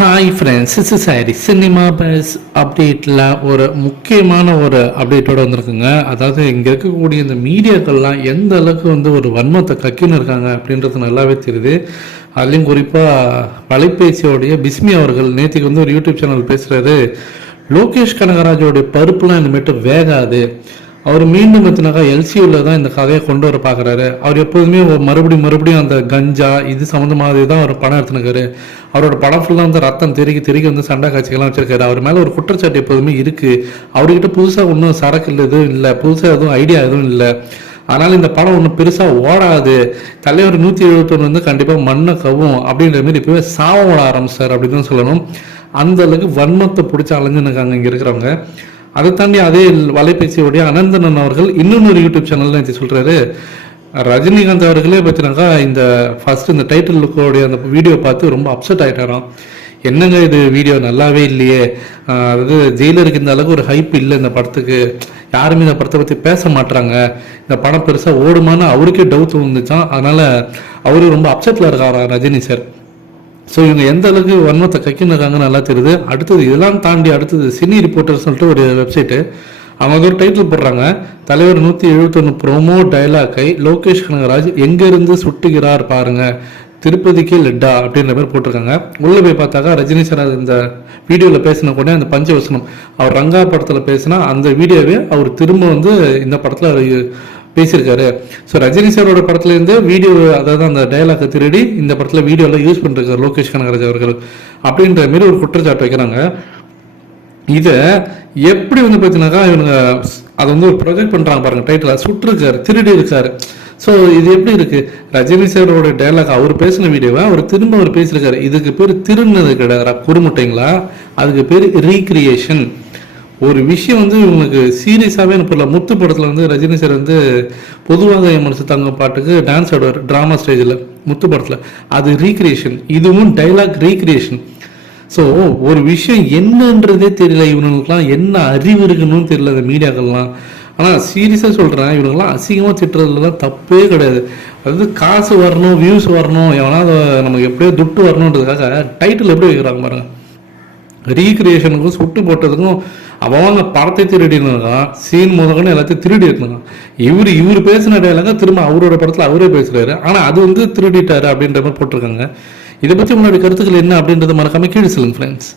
Hi friends is sorry cinema buzz அப்டேட்டில் ஒரு முக்கியமான ஒரு அப்டேட்டோடு வந்திருக்குங்க. அதாவது இங்கே இருக்கக்கூடிய இந்த மீடியாக்கள்லாம் எந்த அளவுக்கு வந்து ஒரு வன்மத்தை கக்கின்னு இருக்காங்க அப்படின்றது நல்லாவே தெரியுது. அதுலேயும் குறிப்பாக வலைபேசியோடைய பிஸ்மி அவர்கள் நேற்றுக்கு வந்து ஒரு யூடியூப் சேனல் பேசுகிறாரு லோகேஷ் கனகராஜோடைய பருப்புலாம் இனிமேட்டு வேகாது. அவர் மீண்டும் எத்தினாக்கா எல்சியூவில் தான் இந்த கதையை கொண்டு வர பார்க்குறாரு அவர் எப்போதுமே மறுபடியும் மறுபடியும் அந்த கஞ்சா இது சம்மந்தமாக தான் அவர் படம் எடுத்துனுக்காரு. அவரோட படம் ஃபுல்லாக வந்து ரத்தம் தெறிக்க தெருகி வந்து சண்டை காட்சிகள்லாம் வச்சிருக்காரு. அவர் மேலே ஒரு குற்றச்சாட்டு எப்போதுமே இருக்குது அவர்கிட்ட புதுசாக ஒன்றும் சரக்கு இல்லை எதுவும் இல்லை. புதுசாக எதுவும் ஐடியா எதுவும் இல்லை. அதனால் இந்த படம் ஒன்றும் பெருசாக ஓடாது. தலைவர் நூற்றி எழுபத்தொன்று வந்து கண்டிப்பாக மண்ணை கவும் அப்படின்ற மாதிரி இப்போவே சாவம் ஓட ஆரம்பிச்சார் அப்படின்னு சொல்லணும். அந்த அளவுக்கு வன்மத்தை பிடிச்சி இருக்காங்க இங்கே இருக்கிறவங்க. அதை தாண்டி அதே வலைபேசியோடைய அனந்தனன் அவர்கள் இன்னொன்று யூடியூப் சேனல்ல நேற்று சொல்றாரு ரஜினிகாந்த் அவர்களே பார்த்தீங்கன்னாக்கா இந்த ஃபர்ஸ்ட் இந்த டைட்டில் லுக்கோடைய அந்த வீடியோ பார்த்து ரொம்ப அப்செட் ஆகிட்டாராம் என்னங்க இது வீடியோ நல்லாவே இல்லையே? அதாவது ஜெயிலருக்கு இந்த அளவுக்கு ஒரு ஹைப் இல்லை இந்த படத்துக்கு. யாருமே இந்த படத்தை பற்றி பேச மாட்டுறாங்க இந்த படம் பெருசாக ஓடுமான்னு அவருக்கே டவுட் வந்துச்சான் அதனால் அவரு ரொம்ப அப்செட்டில் இருக்காரா ரஜினி சார் ஸோ இவங்க எந்த அளவுக்கு வன்மத்தை கக்கின்னு நல்லா தெரியுது. அடுத்தது இதெல்லாம் தாண்டி அடுத்தது சினி ரிப்போர்ட்டர் சொல்லிட்டு ஒரு வெப்சைட்டு அவங்க ஒரு டைட்டில் போடுறாங்க. தலைவர் நூற்றி எழுபத்தொன்று ப்ரோமோ டைலாக்கை லோகேஷ் கனகராஜ் எங்கேருந்து சுட்டுகிறார் பாருங்க. திருப்பதிக்கு லெட்டா அப்படின்ற மாதிரி போட்டிருக்காங்க. உள்ளே போய் பார்த்தாக்கா ரஜினி சார் இந்த வீடியோவில் பேசின உடனே அந்த பஞ்சவசனம் அவர் ரங்கா படத்தில் பேசினா அந்த வீடியோவே அவர் திரும்ப வந்து இந்த படத்தில் பேசியிருக்காரு. ஸோ ரஜினி சாரோட படத்துலேருந்து வீடியோ அதாவது அந்த டயலாக்கை திருடி இந்த படத்தில் வீடியோவில் யூஸ் பண்ணிருக்காரு லோகேஷ் கனகராஜ் அவர்கள் அப்படின்ற மாரி ஒரு குற்றச்சாட்டு வைக்கிறாங்க. இதை எப்படி வந்து பார்த்தீங்கன்னாக்கா இவங்க அதை வந்து ஒரு ப்ரொஜெக்ட் பண்ணுறாங்க பாருங்கள் டைட்டில் சுட்டிருக்காரு திருடி இருக்காரு ஸோ இது எப்படி இருக்குது ரஜினி சாரோட டைலாக் அவர் பேசின வீடியோவை அவர் திரும்ப அவர் பேசியிருக்காரு. இதுக்கு பேர் திருநது கிடையாது குறுமுட்டைங்களா அதுக்கு பேர் ரீக்ரியேஷன் ஒரு விஷயம் வந்து இவங்களுக்கு சீரியஸாகவே எனக்கு முத்து படத்தில் வந்து ரஜினி சார் வந்து பொதுவாக என் மனசு தங்க பாட்டுக்கு டான்ஸ் ஆடுவார் ட்ராமா ஸ்டேஜில் முத்து படத்தில். அது ரீக்ரியேஷன் இதுவும் டைலாக் ரீக்ரியேஷன் ஸோ ஒரு விஷயம் என்னன்றதே தெரியல. இவனுங்களுக்குலாம் என்ன அறிவு இருக்குன்னு தெரியல அந்த மீடியாக்கள்லாம். ஆனால் சீரியஸாக சொல்கிறேன் இவனுங்களாம் அசிங்கமாக திட்டுறதுலாம் தப்பே கிடையாது. அதாவது காசு வரணும் வியூஸ் வரணும் எவனா நமக்கு எப்படியோ துட்டு வரணுன்றதுக்காக டைட்டில் எப்படி வைக்கிறாங்க பாருங்கள் ரீக்ரியேஷனுக்கும் சுட்டு போட்டதுக்கும் அவங்க படத்தை திருடினான் சீன் முதல்கன்னு எல்லாத்தையும் திருடி இருந்தாங்க இவர் இவர் பேசின டைலாக திரும்ப அவரோட படத்தில் அவரே பேசுகிறாரு ஆனால் அது வந்து திருடிட்டாரு அப்படின்ற மாதிரி போட்டிருக்காங்க. இதை பற்றி உங்களுடைய கருத்துக்கள் என்ன அப்படின்றத மறக்காமல் கீழே சொல்லுங்க ஃப்ரெண்ட்ஸ்